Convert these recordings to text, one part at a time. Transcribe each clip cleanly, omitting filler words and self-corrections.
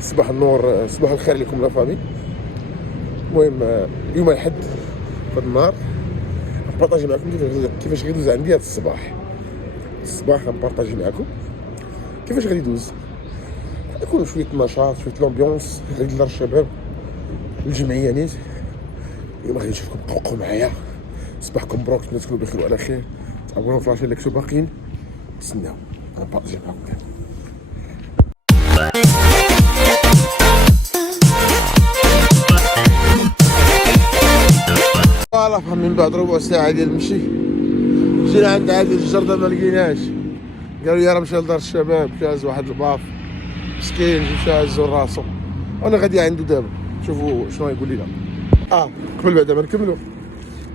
صباح النور، صباح الخير لكم لا فامي. المهم يوم الاحد في النهار نبارطاجي معكم كيفاش غيدوز عندي هذا الصباح غنبارطاجي معكم كيفاش غادي يدوز. يكون شويه نشاط، شويه لومبيونس، غادي لدار الشباب الجمعيه نيت. اليوم غادي نشوفكم تقوقوا معايا. صباحكم مبروك، الناس تكونوا بخير وعلى خير. تعاونوا في لاشين اللي كنتو باقيين تسناو غنبارطاجي معكم. فوالا فهم، من بعد ربع ساعة ديال المشي جينا عند عادل الجردة ما لقيناش. قالوا يا راه مشى لدار الشباب، جاز واحد الباف مسكين مشى هزو راسو. وانا غادي عنده دابا شوفوا شنو يقول لنا. قبل بعدا ما نكملوا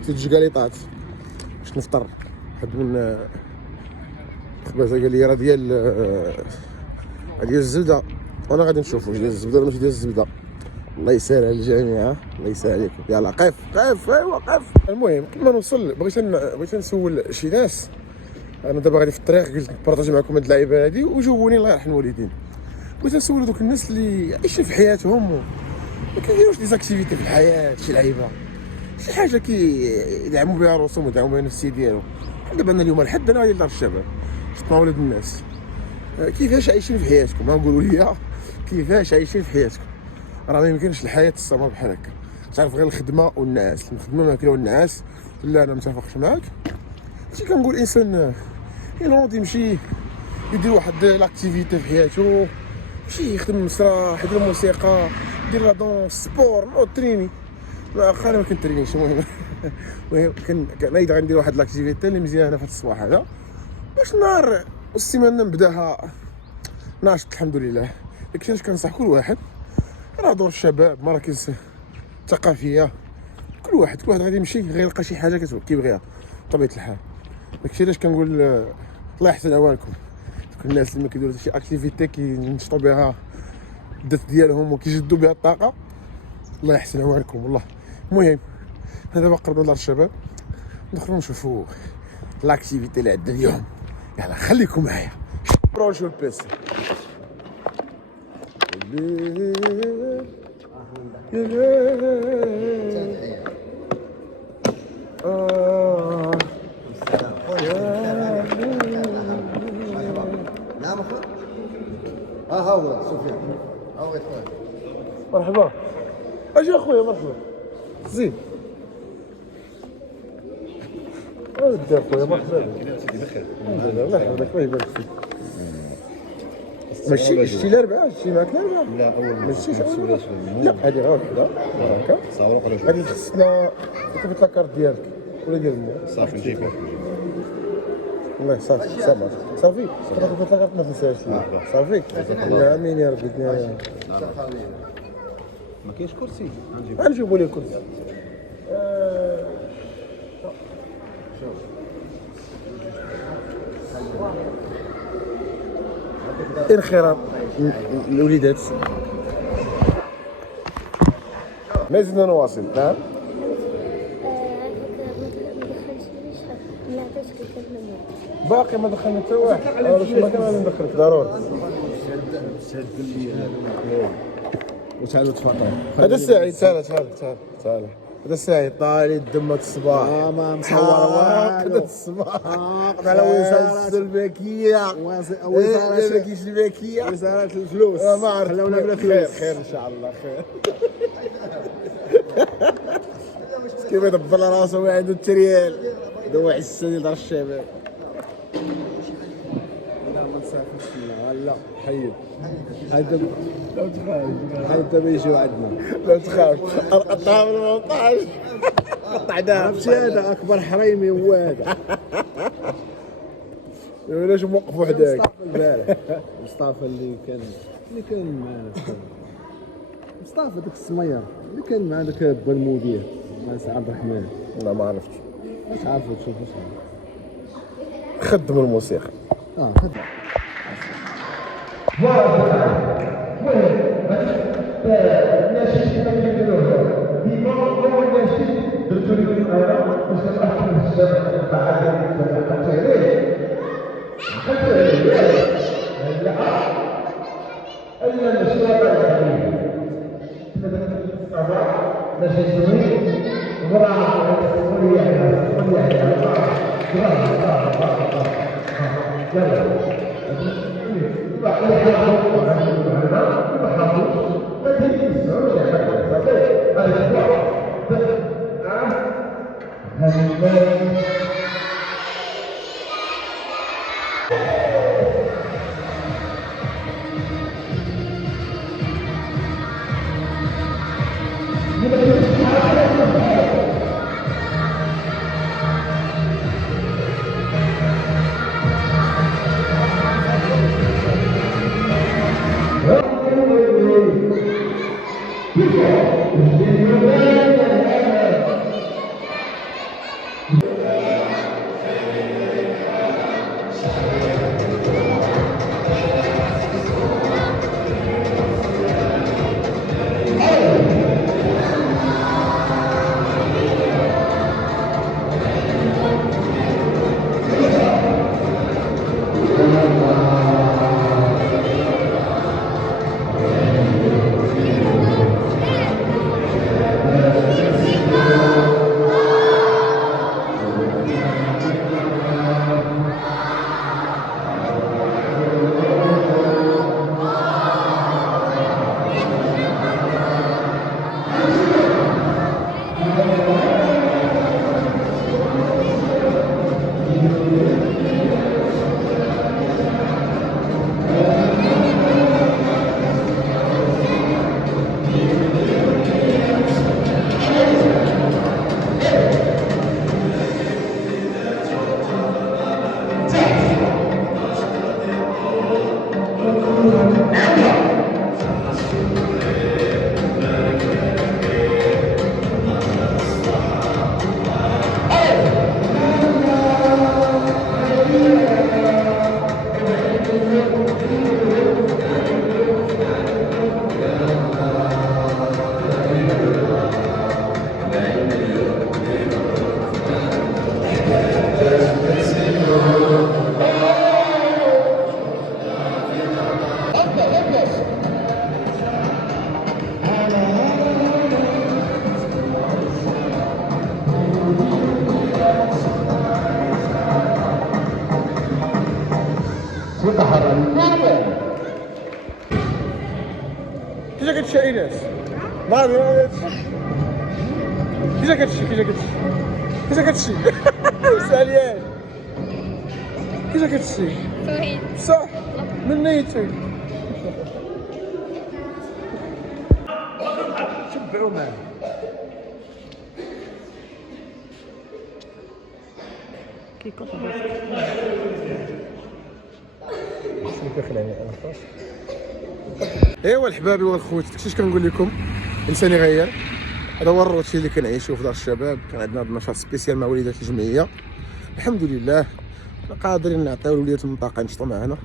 زيد جوج كاليطات باش نفطر. واحد من خبازه قال لي راه ديال الزبده، وانا غادي نشوفوا ديال الزبده ولا ماشي ديال الزبده. الله يسهل على الجميع، الله يسهل عليكم. يلا قف ايوا قف. المهم قبل ما نوصل بغيت نسول شي ناس. انا دابا غادي في الطريق، قلت نبارطاجي معكم هاد اللعيبه هادي وجاوبوني الله يرحم الوالدين. بغيت نسول دوك الناس اللي عايشين في حياتهم ما كيديروش دي زاكتيفيتي في الحياه، شي لعيبه، شي حاجه يدعموا بها راسهم ويدعموا بها النفسيه ديالهم. دابا انا اليوم الحد انا غادي لدار الشباب شفت مع ولاد الناس. كيفاش عايشين في حياتكم؟ قولوا لي كيفاش عايشين في حياتكم. راه ما يمكنش الحياه تستمر بحال هكا. تعرف غير الخدمه والنعاس، الخدمه ماكله والنعاس. لا انا متفقش معاك. شي كنقول الانسان ينوض يمشي يدير واحد لاكتيفيتي في حياته، يمشي يخدم مسرح، يدير موسيقى، يدير لا دونس، سبور، نوض تريني. انا ما كنترينيش. المهم كنايد غندير واحد لاكتيفيتي اللي مزيانه في هذا الصباح هذا باش النهار والسيمانه نبداها ناشط الحمد لله. داكشي كنصح كل واحد، راه دور الشباب مراكز ثقافيه، كل واحد غادي يمشي غيلقى شي حاجه كيبغيها بطبيعه الحال. داكشي علاش كنقول الله يحسن عوانكم دوك الناس اللي ما كيديروش شي اكتيفيتي كينشطوا بها الذات ديالهم وكيجدوا بها الطاقه. الله يحسن عوانكم والله. المهم هذا دابا قربنا لدار الشباب، ندخلوا نشوفوا لاكتيفيتي اللي عندنا اليوم. يلا خليكم معايا برونشو البيسي. نعم اخويا. ها هو سفيان، ها هو اخويا. مرحبا. اجي اخويا مرحبا. زين ودي اخويا مرحبا بك. الله يحفظك الله يبارك فيك. ماشي شتي الاربعاء، شتي معك الاربعاء؟ لا اول ما ماشيش اول مرة. لا هذه غير وحده هكا صوروا قالوا هذه خصنا كتبت لاكارت ديالك ولا ديال المول صافي نجيبها. والله صافي صافي كتبت لاكارت ما تنساهاش صافي. لا امين يا ربي. ما كاينش كرسي غنجيبوا ليه الكرسي. انخراط الوليدات. ما زلنا نواصل. نعم باقي ما دخلنا حتى واحد. واش ما كان غادي ندخلك ضروري. شاد لي وتعالوا تفاطروا. هذا السعيد تعال هذا السعيد طالي الدمة الصباح. ما مصور والو. الصباح على وزارة الباكية. وزارة ما كاينش الباكية، وزارة الفلوس. ما عرفت. خلونا بلا فلوس. خير ان شاء الله خير. كيف يدبر راسه وما عنده التريال دوع السنين دار الشباب. لا ما نسافرش لا حيد. هذا لو تخاف هذا بيجيو عندنا. لا تخاف الطعام 18 قطعناه. عرفتي هذا اكبر حريمي هو هذا. علاش موقف وحدك؟ مصطفى البارح، مصطفى اللي كان معنا مصطفى داك السمير اللي كان مع داك با المدير ناس عبد الرحمن. لا ما عرفتش. واش عارفه تشوف واش خدم الموسيقى. خدم. كي جاك هادشي ايناس؟ ما كي جاك هادشي كي جاك هادشي ساليان كي جاك هادشي صح من نيتي شبعوا معاه ايوا الحبابي والخوت داكشي اش كنقول لكم الانسان يغير. هذا هو الروتين اللي كنعيشوه في دار الشباب. كان عندنا هذا النشاط سبيسيال مع وليدات الجمعيه. الحمد لله قادرين نعطيو الوليدات من طاقه ينشطوا معنا.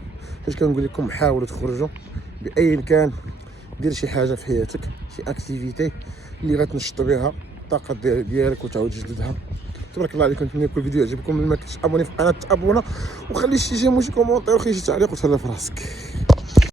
فاش كنقول لكم حاولوا تخرجوا باي كان، دير شي حاجه في حياتك، شي اكتيفيتي اللي غتنشط بها الطاقه ديالك وتعاود تجددها. تبارك الله عليكم. نتمنى يكون الفيديو يعجبكم. ما كنتش ابوني في القناه تابونا وخلي شي جيم وشي كومونتير وخلي شي تعليق وتهلا في راسك.